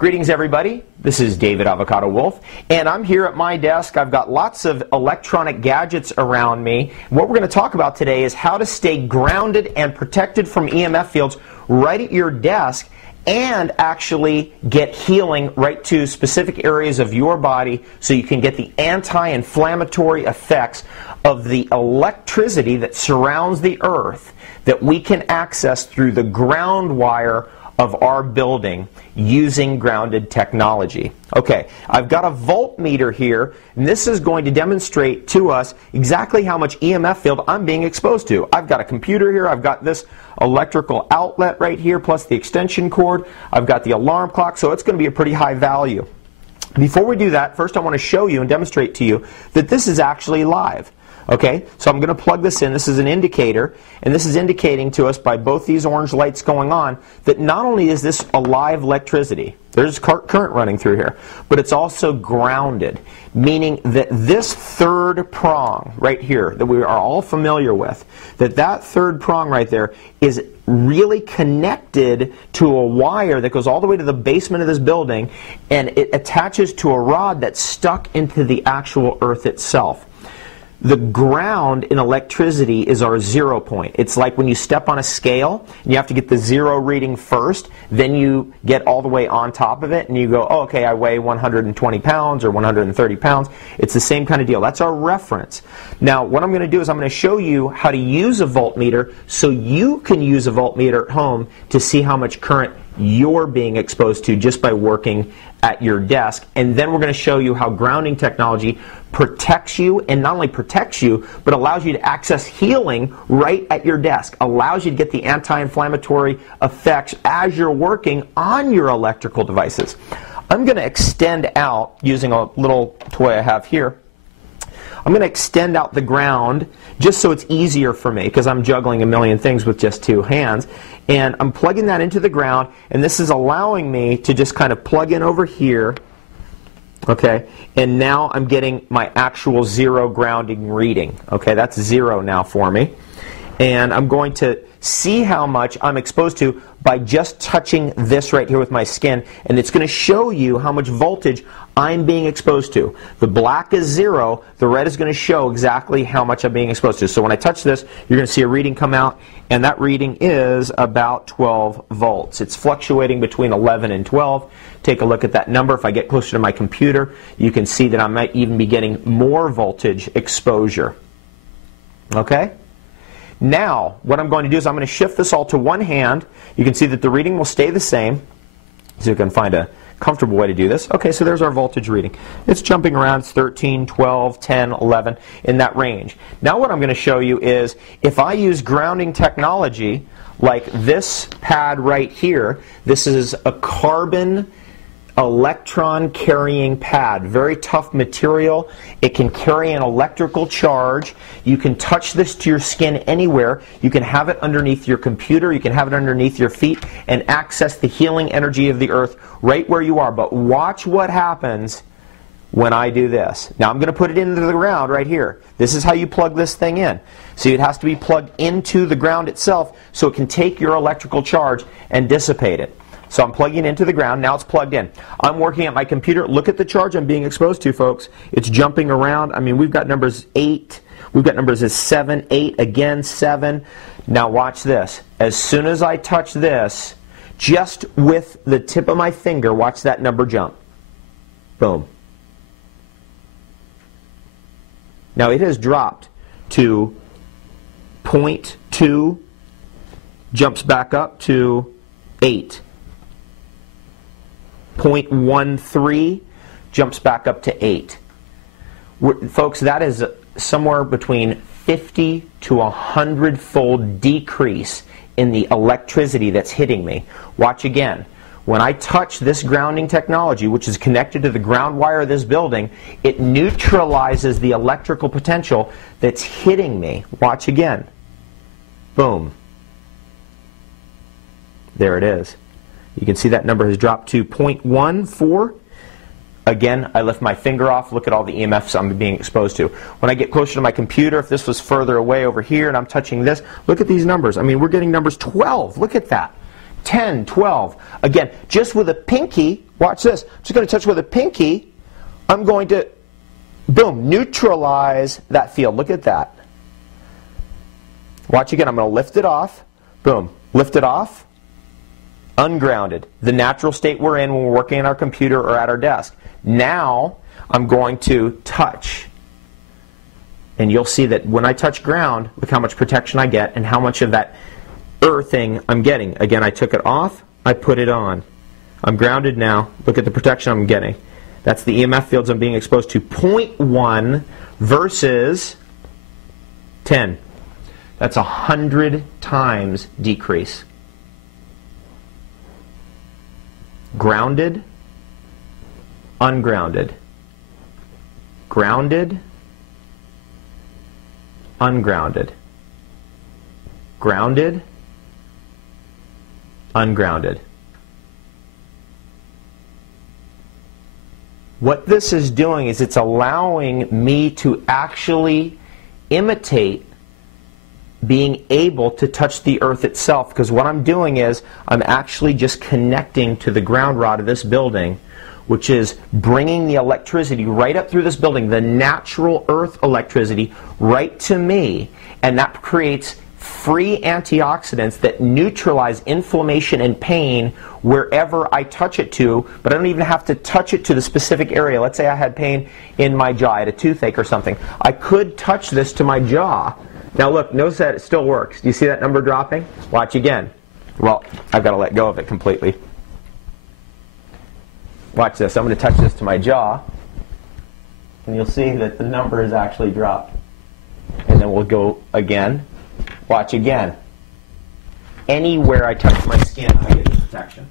Greetings everybody, this is David Avocado Wolf, and I'm here at my desk. I've got lots of electronic gadgets around me. What we're going to talk about today is how to stay grounded and protected from EMF fields right at your desk and actually get healing right to specific areas of your body so you can get the anti-inflammatory effects of the electricity that surrounds the earth that we can access through the ground wire of our building using grounded technology. Okay, I've got a voltmeter here, and this is going to demonstrate to us exactly how much EMF field I'm being exposed to. I've got a computer here, I've got this electrical outlet right here, plus the extension cord, I've got the alarm clock, so it's going to be a pretty high value. Before we do that, first I want to show you and demonstrate to you that this is actually live. Okay, so I'm going to plug this in. This is an indicator, and this is indicating to us by both these orange lights going on that not only is this a live electricity, there's current running through here, but it's also grounded, meaning that this third prong right here that we are all familiar with, that third prong right there is really connected to a wire that goes all the way to the basement of this building, and it attaches to a rod that's stuck into the actual earth itself. The ground in electricity is our 0 point. It's like when you step on a scale, and you have to get the 0 reading first, then you get all the way on top of it, and you go, oh, okay, I weigh 120 pounds or 130 pounds. It's the same kind of deal. That's our reference. Now, what I'm going to do is I'm going to show you how to use a voltmeter so you can use a voltmeter at home to see how much current you're being exposed to just by working at your desk. And then we're going to show you how grounding technology protects you, and not only protects you, but allows you to access healing right at your desk, allows you to get the anti-inflammatory effects as you're working on your electrical devices. I'm going to extend out, using a little toy I have here, I'm going to extend out the ground just so it's easier for me because I'm juggling a million things with just two hands. And I'm plugging that into the ground, and this is allowing me to just kind of plug in over here. Okay, and now I'm getting my actual 0 grounding reading. Okay, that's 0 now for me. And I'm going to see how much I'm exposed to by just touching this right here with my skin, and it's going to show you how much voltage I'm being exposed to. The black is 0, the red is going to show exactly how much I'm being exposed to. So when I touch this, you're going to see a reading come out, and that reading is about 12 volts. It's fluctuating between 11 and 12. Take a look at that number. If I get closer to my computer, you can see that I might even be getting more voltage exposure. Okay? Now, what I'm going to do is I'm going to shift this all to one hand. You can see that the reading will stay the same. So you can find a comfortable way to do this. Okay, so there's our voltage reading. It's jumping around. It's 13, 12, 10, 11, in that range. Now what I'm going to show you is if I use grounding technology like this pad right here, this is a carbon electron carrying pad, very tough material. It can carry an electrical charge. You can touch this to your skin anywhere. You can have it underneath your computer, you can have it underneath your feet and access the healing energy of the earth right where you are. But watch what happens when I do this. Now I'm going to put it into the ground right here. This is how you plug this thing in. See, it has to be plugged into the ground itself so it can take your electrical charge and dissipate it. So I'm plugging it into the ground. Now it's plugged in. I'm working at my computer. Look at the charge I'm being exposed to, folks. It's jumping around. I mean, we've got numbers 8. We've got numbers as 7, 8, again 7. Now watch this. As soon as I touch this, just with the tip of my finger, watch that number jump. Boom. Now it has dropped to 0.2, jumps back up to 8. 0.13 jumps back up to 8. Folks, that is somewhere between 50 to 100-fold decrease in the electricity that's hitting me. Watch again. When I touch this grounding technology, which is connected to the ground wire of this building, it neutralizes the electrical potential that's hitting me. Watch again. Boom. There it is. You can see that number has dropped to 0.14. Again, I lift my finger off. Look at all the EMFs I'm being exposed to. When I get closer to my computer, if this was further away over here and I'm touching this, look at these numbers. I mean, we're getting numbers 12. Look at that. 10, 12. Again, just with a pinky, Watch this. I'm just going to touch with a pinky. I'm going to, boom, neutralize that field. Look at that. Watch again. I'm going to lift it off. Boom. Lift it off. Ungrounded. The natural state we're in when we're working on our computer or at our desk. Now I'm going to touch. And you'll see that when I touch ground, look how much protection I get and how much of that earthing I'm getting. Again, I took it off. I put it on. I'm grounded now. Look at the protection I'm getting. That's the EMF fields I'm being exposed to. 0.1 versus 10. That's 100 times decrease. Grounded, ungrounded. Grounded, ungrounded. Grounded, ungrounded. What this is doing is it's allowing me to actually imitate being able to touch the earth itself, because what I'm doing is I'm actually just connecting to the ground rod of this building, which is bringing the electricity right up through this building, the natural earth electricity, right to me, and that creates free antioxidants that neutralize inflammation and pain wherever I touch it to, but I don't even have to touch it to the specific area. Let's say I had pain in my jaw, I had a toothache or something. I could touch this to my jaw. Now look, notice that it still works. Do you see that number dropping? Watch again. Well, I've got to let go of it completely. Watch this. I'm going to touch this to my jaw, and you'll see that the number has actually dropped. And then we'll go again. Watch again. Anywhere I touch my skin, I get the protection.